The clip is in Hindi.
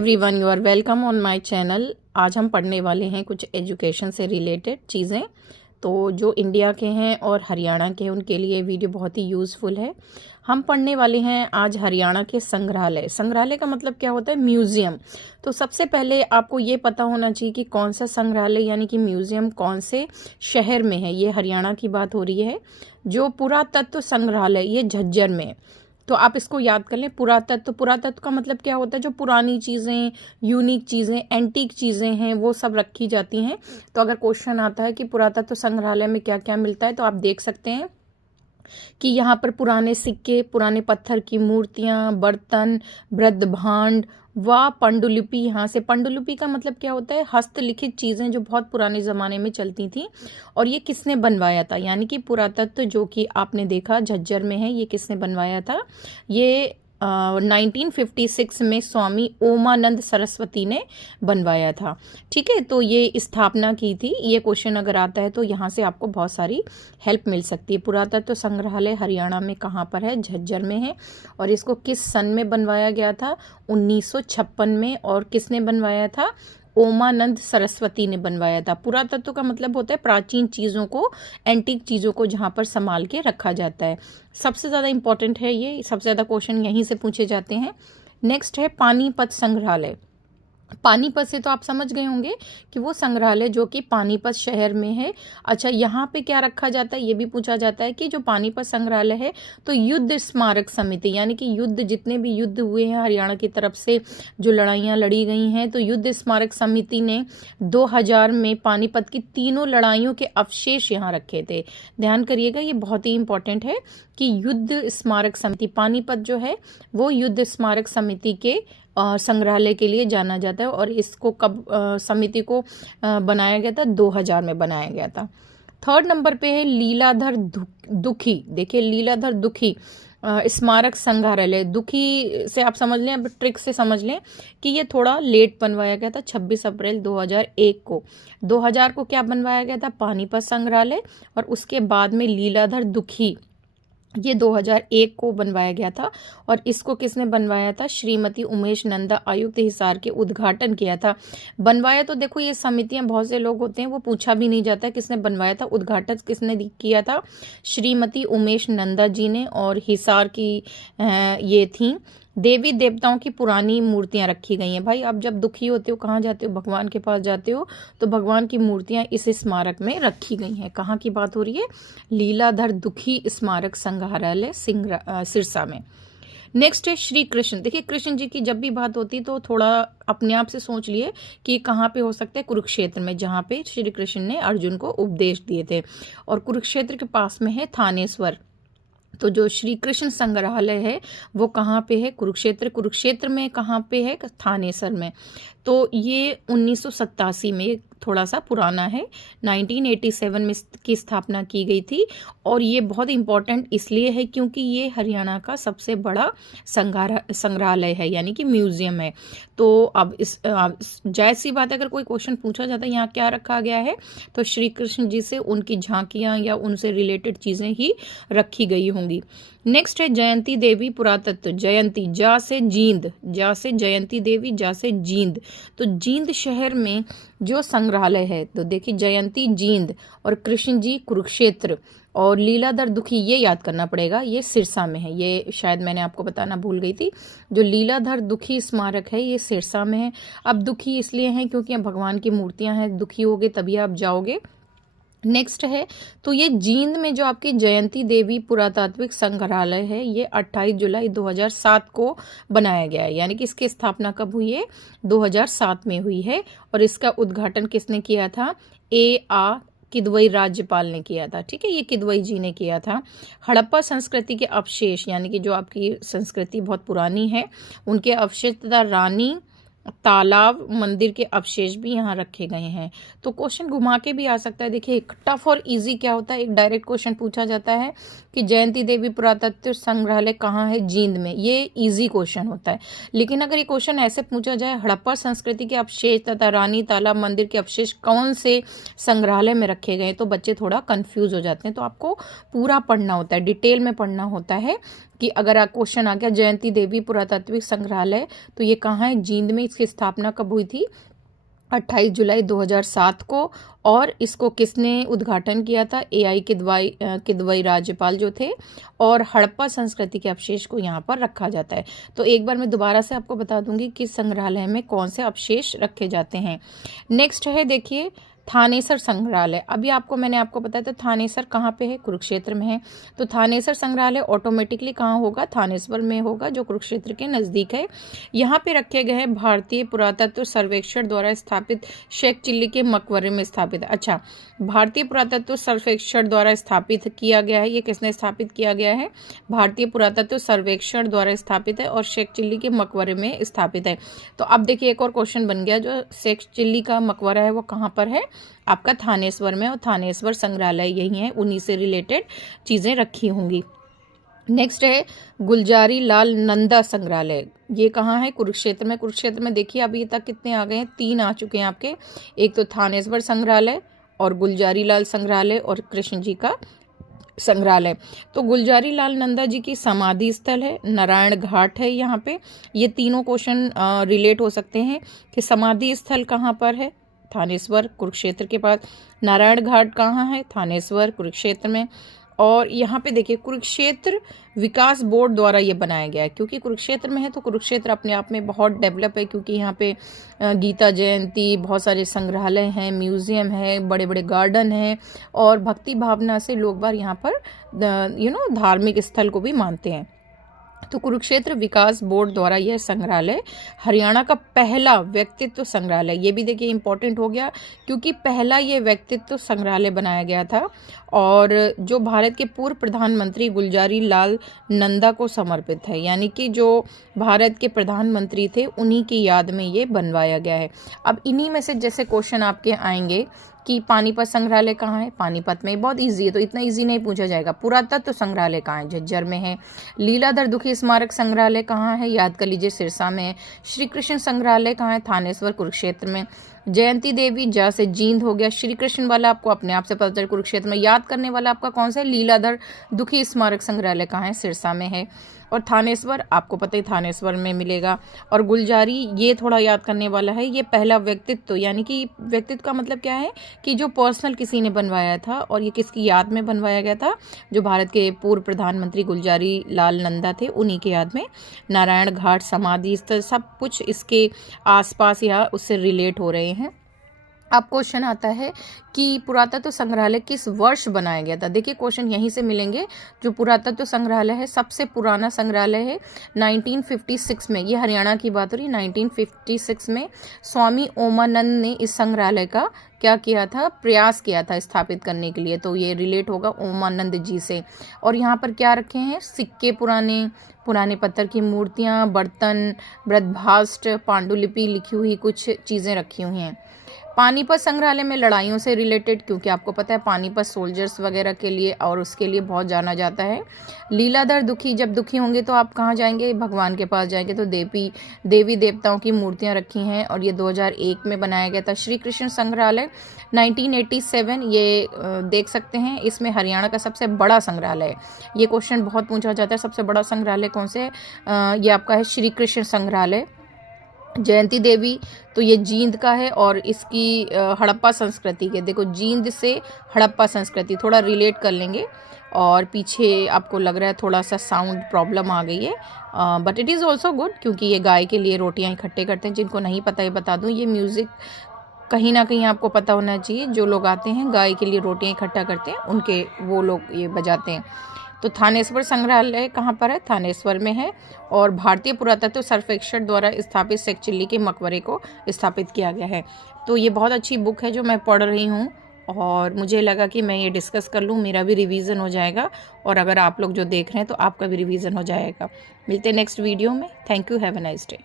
Everyone, you are welcome on my channel. आज हम पढ़ने वाले हैं कुछ एजुकेशन से रिलेटेड चीज़ें। तो जो इंडिया के हैं और हरियाणा के हैं उनके लिए वीडियो बहुत ही यूज़फुल है। हम पढ़ने वाले हैं आज हरियाणा के संग्रहालय। संग्रहालय का मतलब क्या होता है? म्यूज़ियम। तो सबसे पहले आपको ये पता होना चाहिए कि कौन सा संग्रहालय यानी कि म्यूज़ियम कौन से शहर में है। ये हरियाणा की बात हो रही है। जो पुरातत्व संग्रहालय ये झज्जर में है। तो आप इसको याद कर लें। पुरातत्व का मतलब क्या होता है? जो पुरानी चीज़ें, यूनिक चीज़ें, एंटीक चीज़ें हैं वो सब रखी जाती हैं। तो अगर क्वेश्चन आता है कि पुरातत्व संग्रहालय में क्या क्या मिलता है, तो आप देख सकते हैं कि यहाँ पर पुराने सिक्के, पुराने पत्थर की मूर्तियाँ, बर्तन, बृहद भांड व पांडुलिपि। यहाँ से पांडुलिपि का मतलब क्या होता है? हस्तलिखित चीज़ें जो बहुत पुराने ज़माने में चलती थी। और ये किसने बनवाया था? यानी कि पुरातत्व जो कि आपने देखा झज्जर में है, ये किसने बनवाया था? ये 1956 में स्वामी ओमानंद सरस्वती ने बनवाया था। ठीक है, तो ये स्थापना की थी। ये क्वेश्चन अगर आता है तो यहाँ से आपको बहुत सारी हेल्प मिल सकती है। पुरातत्व संग्रहालय हरियाणा में कहाँ पर है? झज्जर में है। और इसको किस सन में बनवाया गया था? 1956 में। और किसने बनवाया था? ओमानंद सरस्वती ने बनवाया था। पुरातत्व का मतलब होता है प्राचीन चीज़ों को, एंटीक चीज़ों को जहाँ पर संभाल के रखा जाता है। सबसे ज़्यादा इंपॉर्टेंट है ये, सबसे ज़्यादा क्वेश्चन यहीं से पूछे जाते हैं। नेक्स्ट है पानीपत संग्रहालय। पानीपत से तो आप समझ गए होंगे कि वो संग्रहालय जो कि पानीपत शहर में है। अच्छा, यहाँ पे क्या रखा जाता है ये भी पूछा जाता है कि जो पानीपत संग्रहालय है तो युद्ध स्मारक समिति, यानी कि युद्ध, जितने भी युद्ध हुए हैं हरियाणा की तरफ से, जो लड़ाइयाँ लड़ी गई हैं, तो युद्ध स्मारक समिति ने 2000 में पानीपत की तीनों लड़ाइयों के अवशेष यहाँ रखे थे। ध्यान करिएगा, ये बहुत ही इंपॉर्टेंट है कि युद्ध स्मारक समिति, पानीपत जो है वो युद्ध स्मारक समिति के संग्रहालय के लिए जाना जाता है। और इसको कब समिति को बनाया गया था? 2000 में बनाया गया था। थर्ड नंबर पे है लीलाधर दुखी। देखिए, लीलाधर दुखी स्मारक संग्रहालय। दुखी से आप समझ लें, अब ट्रिक से समझ लें कि ये थोड़ा लेट बनवाया गया था। 26 अप्रैल 2001 को 2000 को क्या बनवाया गया था? पानीपत संग्रहालय। और उसके बाद में लीलाधर दुखी, ये 2001 को बनवाया गया था। और इसको किसने बनवाया था? श्रीमती उमेश नंदा आयुक्त हिसार के उद्घाटन किया था। बनवाया तो देखो, ये समितियां बहुत से लोग होते हैं वो पूछा भी नहीं जाता किसने बनवाया था। उद्घाटन किसने किया था? श्रीमती उमेश नंदा जी ने। और हिसार की ये थी। देवी देवताओं की पुरानी मूर्तियां रखी गई हैं। भाई, आप जब दुखी होते हो कहाँ जाते हो? भगवान के पास जाते हो, तो भगवान की मूर्तियां इस स्मारक में रखी गई हैं। कहाँ की बात हो रही है? लीलाधर दुखी स्मारक संग्रहालय सिरसा में। नेक्स्ट है श्री कृष्ण। देखिए, कृष्ण जी की जब भी बात होती तो थोड़ा अपने आप से सोच लिए कि कहाँ पे हो सकता है? कुरुक्षेत्र में, जहाँ पे श्री कृष्ण ने अर्जुन को उपदेश दिए थे। और कुरुक्षेत्र के पास में है थानेश्वर। तो जो श्री कृष्ण संग्रहालय है वो कहाँ पे है? कुरुक्षेत्र में। कहाँ पे है? थानेसर में। तो ये 1987 में, थोड़ा सा पुराना है, 1987 में की स्थापना की गई थी। और ये बहुत इंपॉर्टेंट इसलिए है क्योंकि ये हरियाणा का सबसे बड़ा संग्रहालय है, यानी कि म्यूजियम है। तो अब जायज़ सी बात है, अगर कोई क्वेश्चन पूछा जाता है यहाँ क्या रखा गया है, तो श्री कृष्ण जी से उनकी झांकियाँ या उनसे रिलेटेड चीज़ें ही रखी गई होंगी। नेक्स्ट है जयंती देवी पुरातत्व। जयंती, जा से जींद, जा से जयंती देवी, जा से जींद। तो जींद शहर में जो संग्रहालय है, तो देखिए जयंती जींद, और कृष्ण जी कुरुक्षेत्र, और लीलाधर दुखी ये याद करना पड़ेगा, ये सिरसा में है। ये शायद मैंने आपको बताना भूल गई थी। जो लीलाधर दुखी स्मारक है ये सिरसा में है। अब दुखी इसलिए हैं क्योंकि अब भगवान की मूर्तियां हैं, दुखी होगे तभी आप जाओगे। नेक्स्ट है, तो ये जींद में जो आपकी जयंती देवी पुरातात्विक संग्रहालय है, ये 28 जुलाई 2007 को बनाया गया है। यानी कि इसकी स्थापना कब हुई है? 2007 में हुई है। और इसका उद्घाटन किसने किया था? किदवई राज्यपाल ने किया था। ठीक है, ये किदवई जी ने किया था। हड़प्पा संस्कृति के अवशेष, यानी कि जो आपकी संस्कृति बहुत पुरानी है, उनके अवशेष तथा रानी तालाब मंदिर के अवशेष भी यहाँ रखे गए हैं। तो क्वेश्चन घुमा के भी आ सकता है। देखिए, टफ और इजी क्या होता है? एक डायरेक्ट क्वेश्चन पूछा जाता है कि जयंती देवी पुरातत्व संग्रहालय कहाँ है? जींद में। ये इजी क्वेश्चन होता है। लेकिन अगर ये क्वेश्चन ऐसे पूछा जाए, हड़प्पा संस्कृति के अवशेष तथा रानी तालाब मंदिर के अवशेष कौन से संग्रहालय में रखे गए, तो बच्चे थोड़ा कंफ्यूज हो जाते हैं। तो आपको पूरा पढ़ना होता है, डिटेल में पढ़ना होता है कि अगर क्वेश्चन आ गया जयंती देवी पुरातात्विक संग्रहालय, तो ये कहाँ है? जींद में। इसकी स्थापना कब हुई थी? 28 जुलाई 2007 को। और इसको किसने उद्घाटन किया था? AI किदवई राज्यपाल जो थे। और हड़प्पा संस्कृति के अवशेष को यहाँ पर रखा जाता है। तो एक बार मैं दोबारा से आपको बता दूंगी कि संग्रहालय में कौन से अवशेष रखे जाते हैं। नेक्स्ट है, देखिए, थानेसर संग्रहालय। अभी मैंने आपको बताया था थानेसर कहाँ पे है? कुरुक्षेत्र में है। तो थानेसर संग्रहालय ऑटोमेटिकली कहाँ होगा? थानेश्वर में होगा, जो कुरुक्षेत्र के नज़दीक है। यहाँ पे रखे गए हैं भारतीय पुरातत्व सर्वेक्षण द्वारा स्थापित शेख चिल्ली के मकबरे में स्थापित। अच्छा, भारतीय पुरातत्व सर्वेक्षण द्वारा स्थापित किया गया है। ये किसने स्थापित किया गया है? भारतीय पुरातत्व सर्वेक्षण द्वारा स्थापित है और शेख चिल्ली के मकबरे में स्थापित है। तो अब देखिए एक और क्वेश्चन बन गया, जो शेख चिल्ली का मकबरा है वो कहाँ पर है? आपका थानेश्वर में। और थानेश्वर संग्रहालय यही है, उन्हीं से रिलेटेड चीज़ें रखी होंगी। नेक्स्ट है गुलजारी लाल नंदा संग्रहालय। ये कहाँ है? कुरुक्षेत्र में। कुरुक्षेत्र में देखिए अभी तक कितने आ गए हैं? 3 आ चुके हैं आपके। एक तो थानेश्वर संग्रहालय और गुलजारी लाल संग्रहालय और कृष्ण जी का संग्रहालय। तो गुलजारी लाल नंदा जी की समाधि स्थल है, नारायण घाट है यहाँ पे। ये तीनों क्वेश्चन रिलेट हो सकते हैं कि समाधि स्थल कहाँ पर है? थानेश्वर, कुरुक्षेत्र के पास। नारायण घाट कहाँ है? थानेश्वर, कुरुक्षेत्र में। और यहाँ पे देखिए कुरुक्षेत्र विकास बोर्ड द्वारा ये बनाया गया है, क्योंकि कुरुक्षेत्र में है तो कुरुक्षेत्र अपने आप में बहुत डेवलप है, क्योंकि यहाँ पे गीता जयंती, बहुत सारे संग्रहालय हैं, म्यूजियम है, बड़े बड़े गार्डन हैं, और भक्ति भावना से लोग बार यहाँ पर धार्मिक स्थल को भी मानते हैं। तो कुरुक्षेत्र विकास बोर्ड द्वारा यह संग्रहालय हरियाणा का पहला व्यक्तित्व संग्रहालय, ये भी देखिए इंपॉर्टेंट हो गया, क्योंकि पहला ये व्यक्तित्व संग्रहालय बनाया गया था, और जो भारत के पूर्व प्रधानमंत्री गुलजारी लाल नंदा को समर्पित है। यानी कि जो भारत के प्रधानमंत्री थे उन्हीं की याद में ये बनवाया गया है। अब इन्हीं में से जैसे क्वेश्चन आपके आएंगे कि पानीपत संग्रहालय कहाँ है? पानीपत में। बहुत इजी है, तो इतना इजी नहीं पूछा जाएगा। पुरातत्व संग्रहालय कहाँ है? झज्जर में है। लीलाधर दुखी स्मारक संग्रहालय कहाँ है? याद कर लीजिए, सिरसा में है। श्री कृष्ण संग्रहालय कहाँ है? थानेश्वर, कुरुक्षेत्र में। जयंती देवी जैसे जींद हो गया। श्री कृष्ण वाला आपको अपने आप से पता चल कुरुक्षेत्र में। याद करने वाला आपका कौन सा है? लीलाधर दुखी स्मारक संग्रहालय कहाँ है? सिरसा में है। और थानेश्वर आपको पता ही थानेश्वर में मिलेगा। और गुलजारी, ये थोड़ा याद करने वाला है, ये पहला व्यक्तित्व, यानी कि व्यक्तित्व का मतलब क्या है कि जो पर्सनल किसी ने बनवाया था, और ये किसकी याद में बनवाया गया था? जो भारत के पूर्व प्रधानमंत्री गुलजारी लाल नंदा थे, उन्हीं के याद में। नारायण घाट, समाधि स्थल, सब कुछ इसके आसपास या उससे रिलेट हो रहे हैं। अब क्वेश्चन आता है कि पुरातत्व संग्रहालय किस वर्ष बनाया गया था? देखिए क्वेश्चन यहीं से मिलेंगे। जो पुरातत्व संग्रहालय है, सबसे पुराना संग्रहालय है 1956 में। ये हरियाणा की बात हो रही है। 1956 में स्वामी ओमानंद ने इस संग्रहालय का क्या किया था? प्रयास किया था स्थापित करने के लिए। तो ये रिलेट होगा ओमानंद जी से। और यहाँ पर क्या रखे हैं? सिक्के, पुराने पत्थर की मूर्तियाँ, बर्तन, बृहद्भाष्ट, पांडुलिपि लिखी हुई कुछ चीज़ें रखी हुई हैं। पानीपत संग्रहालय में लड़ाइयों से रिलेटेड, क्योंकि आपको पता है पानीपत सोल्जर्स वगैरह के लिए और उसके लिए बहुत जाना जाता है। लीलाधर दुखी, जब दुखी होंगे तो आप कहाँ जाएंगे? भगवान के पास जाएंगे। तो देवी देवताओं की मूर्तियां रखी हैं, और ये 2001 में बनाया गया था। श्री कृष्ण संग्रहालय 1987, ये देख सकते हैं। इसमें हरियाणा का सबसे बड़ा संग्रहालय है। ये क्वेश्चन बहुत पूछा जाता है, सबसे बड़ा संग्रहालय कौन से है? ये आपका है श्री कृष्ण संग्रहालय। जयंती देवी, तो ये जींद का है, और इसकी हड़प्पा संस्कृति के, देखो जींद से हड़प्पा संस्कृति थोड़ा रिलेट कर लेंगे। और पीछे आपको लग रहा है थोड़ा सा साउंड प्रॉब्लम आ गई है, but it is also good, क्योंकि ये गाय के लिए रोटियां इकट्ठे करते हैं। जिनको नहीं पता ये बता दूं, ये म्यूज़िक कहीं ना कहीं आपको पता होना चाहिए। जो लोग आते हैं गाय के लिए रोटियां इकट्ठा करते हैं, उनके वो लोग ये बजाते हैं। तो थानेश्वर संग्रहालय कहाँ पर है? थानेश्वर में है। और भारतीय पुरातत्व सर्वेक्षण द्वारा स्थापित शेख चिल्ली के मकबरे को स्थापित किया गया है। तो ये बहुत अच्छी बुक है जो मैं पढ़ रही हूँ, और मुझे लगा कि मैं ये डिस्कस कर लूँ, मेरा भी रिवीजन हो जाएगा, और अगर आप लोग जो देख रहे हैं तो आपका भी रिवीजन हो जाएगा। मिलते हैं नेक्स्ट वीडियो में। Thank you, have a nice day.